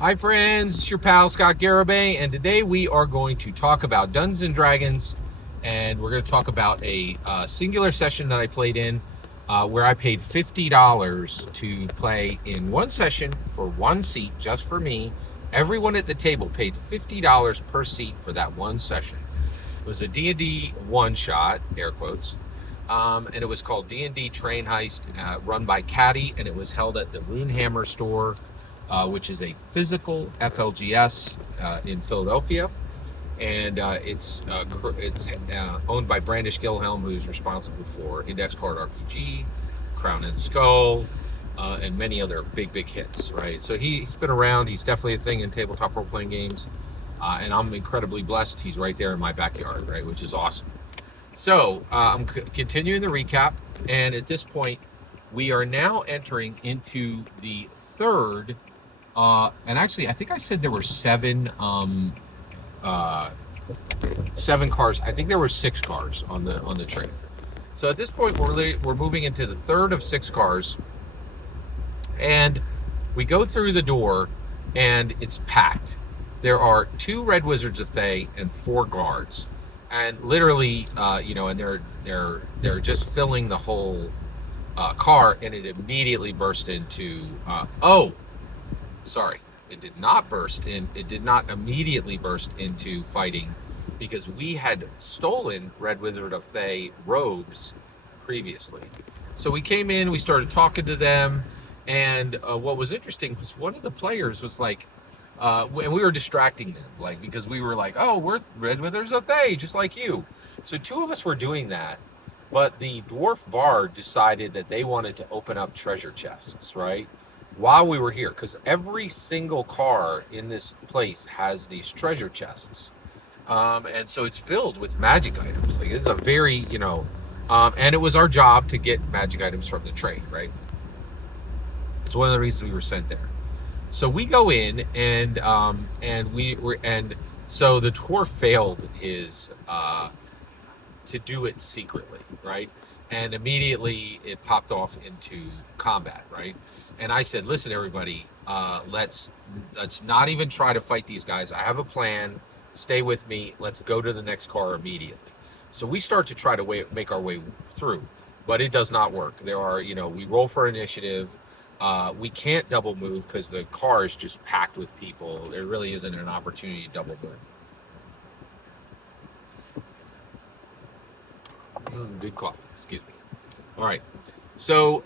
Hi friends, it's your pal Scott Garibay, and today we are going to talk about Dungeons and Dragons, and we're going to talk about a singular session that I played in, where I paid $50 to play in one session for one seat, just for me. Everyone at the table paid $50 per seat for that one session. It was a D&D one-shot, air quotes, and it was called D&D Train Heist, run by Caddy, and it was held at the Runehammer store, which is a physical FLGS in Philadelphia, and it's owned by Brandish Gilhelm, who's responsible for Index Card RPG, Crown and Skull, and many other big hits. Right, so he's been around. He's definitely a thing in tabletop role-playing games, and I'm incredibly blessed. He's right there in my backyard, right, which is awesome. So I'm continuing the recap, and at this point, we are now entering into the third. And actually, I think I said there were seven cars. I think there were 6 cars on the train. So at this point, we're moving into the third of 6 cars, and we go through the door, and it's packed. There are 2 Red Wizards of Thay and 4 guards, and literally, and they're just filling the whole car, and it immediately burst into. Sorry, it did not immediately burst into fighting, because we had stolen Red Wizard of Thay robes previously. So we came in, we started talking to them, and what was interesting was one of the players was like, and we were distracting them, like, because we were like, oh, we're Red Wizards of Thay, just like you. So 2 of us were doing that, but the dwarf bard decided that they wanted to open up treasure chests, right? While we were here, because every single car in this place has these treasure chests, and so it's filled with magic items. Like, it's a very, and it was our job to get magic items from the trade, right? It's one of the reasons we were sent there. So we go in, and so the dwarf failed his to do it secretly, right? And immediately it popped off into combat, right? And I said, listen, everybody, let's not even try to fight these guys. I have a plan. Stay with me. Let's go to the next car immediately. So we start to try to make our way through, but it does not work. There are, we roll for initiative. We can't double move because the car is just packed with people. There really isn't an opportunity to double move. Good coffee. Excuse me. All right. So,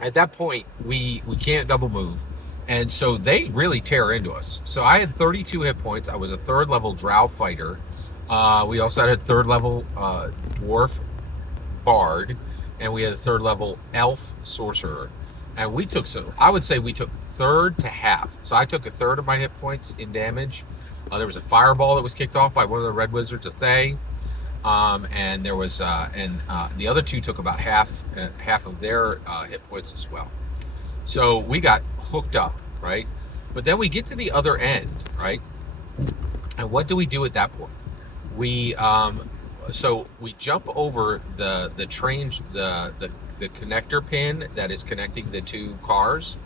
at that point, we can't double move, and so they really tear into us. So I had 32 hit points. I was a 3rd level drow fighter. We also had a 3rd level dwarf bard, and we had a 3rd level elf sorcerer. And I would say we took 1/3 to half. So I took 1/3 of my hit points in damage. There was a fireball that was kicked off by one of the Red Wizards of Thay. And there was, the other 2 took about half of their hit points as well. So we got hooked up, right? But then we get to the other end, right? And what do we do at that point? We jump over the train, the connector pin that is connecting the 2 cars,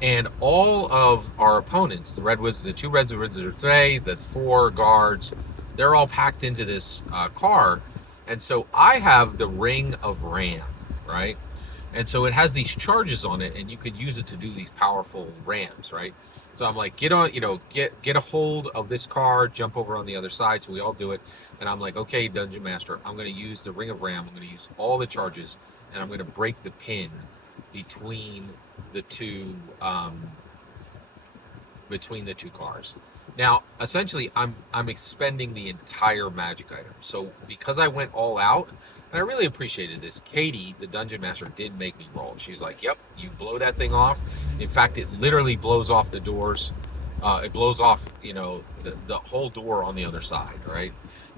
and all of our opponents, the 2 Red Wizards of Thay, the 4 guards, they're all packed into this car. And so I have the Ring of Ram, right? And so it has these charges on it, and you could use it to do these powerful rams, right? So I'm like, get a hold of this car, jump over on the other side. So we all do it. And I'm like, okay, Dungeon Master, I'm going to use the Ring of Ram. I'm going to use all the charges, and I'm going to break the pin between the two cars. Now, essentially, I'm expending the entire magic item. So because I went all out, and I really appreciated this, Katie, the Dungeon Master, did make me roll. She's like, yep, you blow that thing off. In fact, it literally blows off the doors. It blows off, the whole door on the other side, right?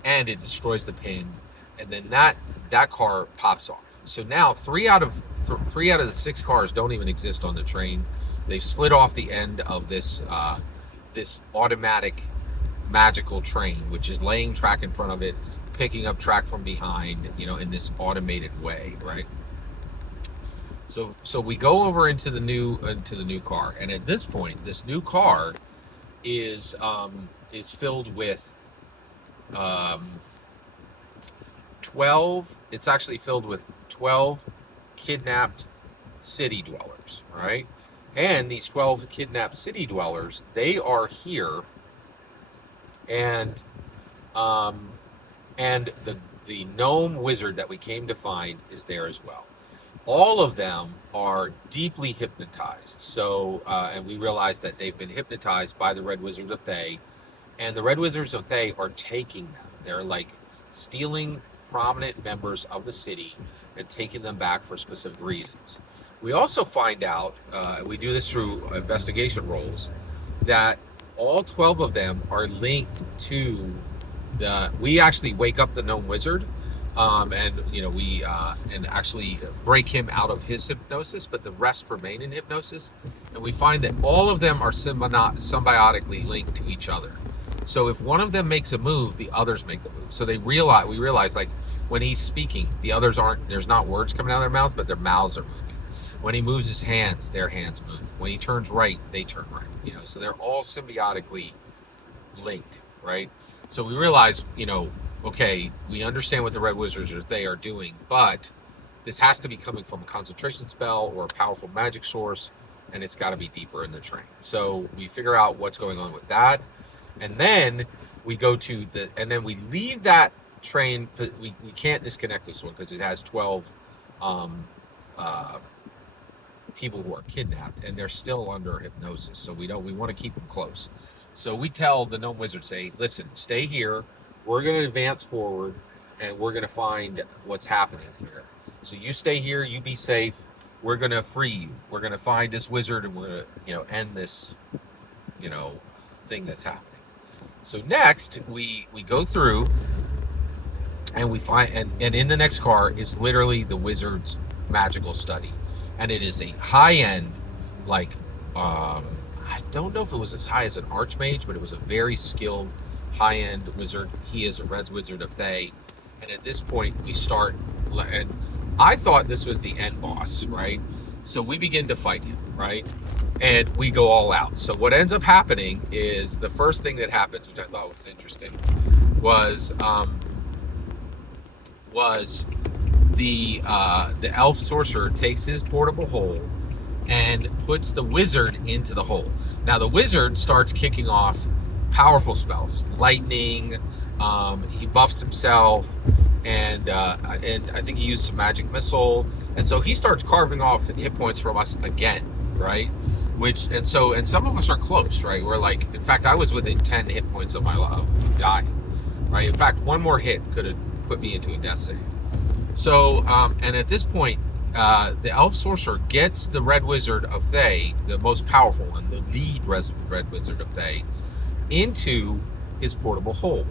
And it destroys the pin. And then that car pops off. So now 3 out of the 6 cars don't even exist on the train. They've slid off the end of this automatic magical train, which is laying track in front of it, picking up track from behind, in this automated way, right? So we go over into the new car, and at this point, this new car is filled with um, 12. It's actually filled with 12 kidnapped city dwellers, right? And these 12 kidnapped city dwellers, they are here, and um, the gnome wizard that we came to find is there as well. All of them are deeply hypnotized. So, and we realize that they've been hypnotized by the Red Wizards of Thay, and the Red Wizards of Thay are taking them. They're like stealing prominent members of the city and taking them back for specific reasons. We also find out, we do this through investigation rolls, that all 12 of them are linked to we actually wake up the gnome wizard, and we and actually break him out of his hypnosis, but the rest remain in hypnosis, and we find that all of them are symbiotically linked to each other. So if one of them makes a move, the others make the move. So we realize, like, when he's speaking, the others aren't, there's not words coming out of their mouth, but their mouths are moving. When he moves his hands, their hands move. When he turns right, they turn right. So they're all symbiotically linked, right? So we realize, okay, we understand what the Red Wizards are doing, but this has to be coming from a concentration spell or a powerful magic source, and it's got to be deeper in the train. So we figure out what's going on with that, and then we go to and then we leave that train. We can't disconnect this one because it has 12 people who are kidnapped, and they're still under hypnosis. So we want to keep them close. So we tell the gnome wizard, say, listen, stay here. We're going to advance forward, and we're going to find what's happening here. So you stay here. You be safe. We're going to free you. We're going to find this wizard, and we're going to, end this, thing that's happening. So next, we go through, and we find, and in the next car is literally the wizard's magical study. And it is a high-end, like, I don't know if it was as high as an archmage, but it was a very skilled, high-end wizard. He is a Red Wizard of Thay. And at this point, we start, and I thought this was the end boss, right? So we begin to fight him, right? And we go all out. So what ends up happening is, the first thing that happens, which I thought was interesting, was the elf sorcerer takes his portable hole and puts the wizard into the hole. Now the wizard starts kicking off powerful spells, lightning. He buffs himself, and I think he used some magic missile, and so he starts carving off hit points from us again, right? And some of us are close, right? We're like, in fact, I was within 10 hit points of dying, right? In fact, one more hit could have put me into a death save. So, and at this point, the elf sorcerer gets the Red Wizard of Thay, the most powerful one, the lead Red Wizard of Thay, into his portable hole.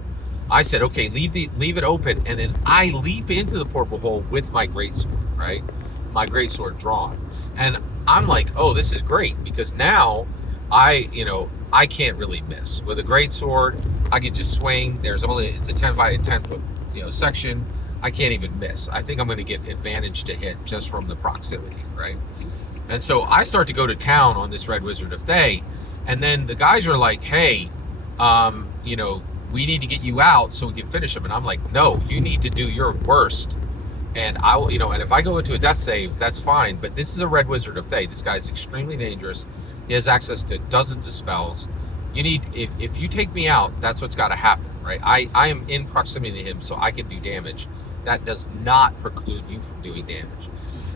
I said, okay, leave it open, and then I leap into the portable hole with my greatsword, right? My greatsword drawn. And I'm like, oh, this is great, because now I can't really miss. With a greatsword, I can just swing. It's a 10 foot, section. I can't even miss. I think I'm going to get advantage to hit just from the proximity, right? And so I start to go to town on this Red Wizard of Thay, and then the guys are like, hey, we need to get you out so we can finish him. And I'm like, no, you need to do your worst. And I will, and if I go into a death save, that's fine. But this is a Red Wizard of Thay. This guy is extremely dangerous. He has access to dozens of spells. If you take me out, that's what's got to happen, right? I am in proximity to him, so I can do damage. That does not preclude you from doing damage.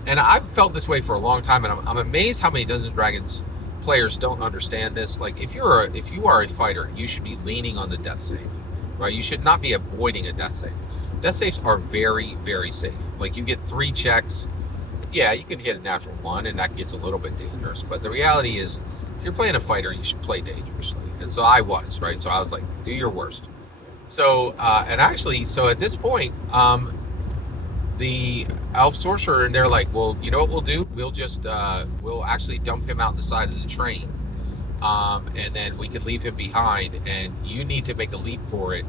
And I've felt this way for a long time, and I'm amazed how many Dungeons & Dragons players don't understand this. Like, if you are a fighter, you should be leaning on the death save, right? You should not be avoiding a death save. Death saves are very, very safe. Like, you get 3 checks. Yeah, you can hit a natural 1, and that gets a little bit dangerous. But the reality is, if you're playing a fighter, you should play dangerously. And so I was, right? So I was like, do your worst. So, and actually, so at this point, the elf sorcerer, and they're like, well, you know what we'll do? We'll just, we'll actually dump him out the side of the train. And then we can leave him behind, and you need to make a leap for it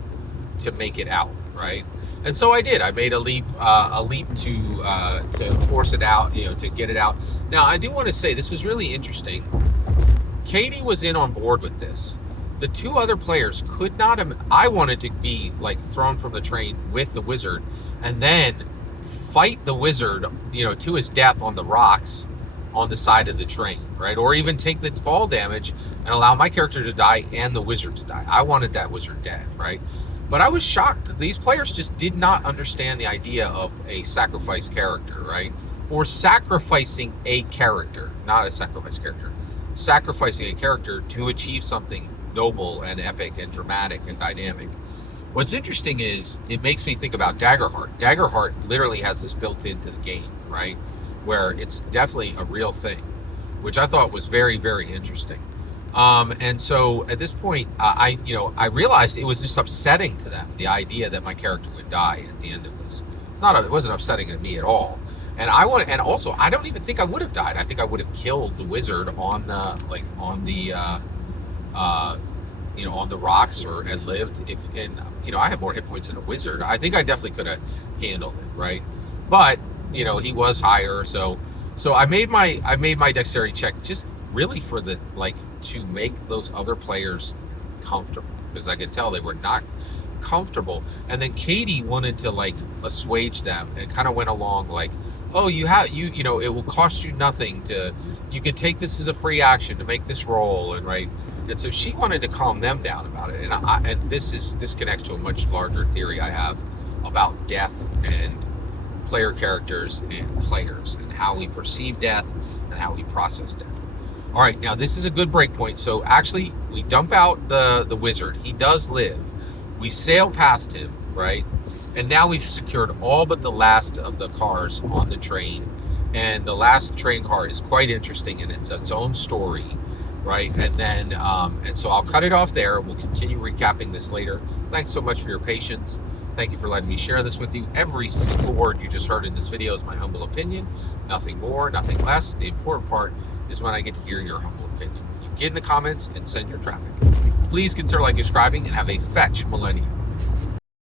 to make it out, right? And so I did. I made a leap to force it out, to get it out. Now I do want to say this was really interesting. Katie was in on board with this. The two other players could not. I wanted to be like thrown from the train with the wizard, and then fight the wizard, to his death on the rocks on the side of the train, right? Or even take the fall damage and allow my character to die and the wizard to die. I wanted that wizard dead, right? But I was shocked. These players just did not understand the idea of a sacrifice character, right? Or sacrificing a character, not a sacrifice character. Sacrificing a character to achieve something noble and epic and dramatic and dynamic. What's interesting is it makes me think about Daggerheart. Daggerheart literally has this built into the game, right? Where it's definitely a real thing, which I thought was very, very interesting. And so at this point, I realized it was just upsetting to them, the idea that my character would die at the end of this. It wasn't upsetting to me at all. And also, I don't even think I would have died. I think I would have killed the wizard on the rocks and lived. I have more hit points than a wizard. I think I definitely could have handled it, right? But he was higher, so I made my dexterity check just really for to make those other players comfortable, because I could tell they were not comfortable. And then Katie wanted to assuage them and kind of went along oh, it will cost you nothing you could take this as a free action to make this roll, and so she wanted to calm them down about it. And this connects to a much larger theory I have about death and player characters and players, and how we perceive death and how we process death. All right, now this is a good break point. So actually, we dump out the wizard. He does live. We sail past him, right? And now we've secured all but the last of the cars on the train. And the last train car is quite interesting, and it's its own story, right? And then, and so I'll cut it off there. We'll continue recapping this later. Thanks so much for your patience. Thank you for letting me share this with you. Every single word you just heard in this video is my humble opinion. Nothing more, nothing less. The important part is when I get to hear your humble opinion. You get in the comments and send your traffic. Please consider subscribing, and have a fetch millennium.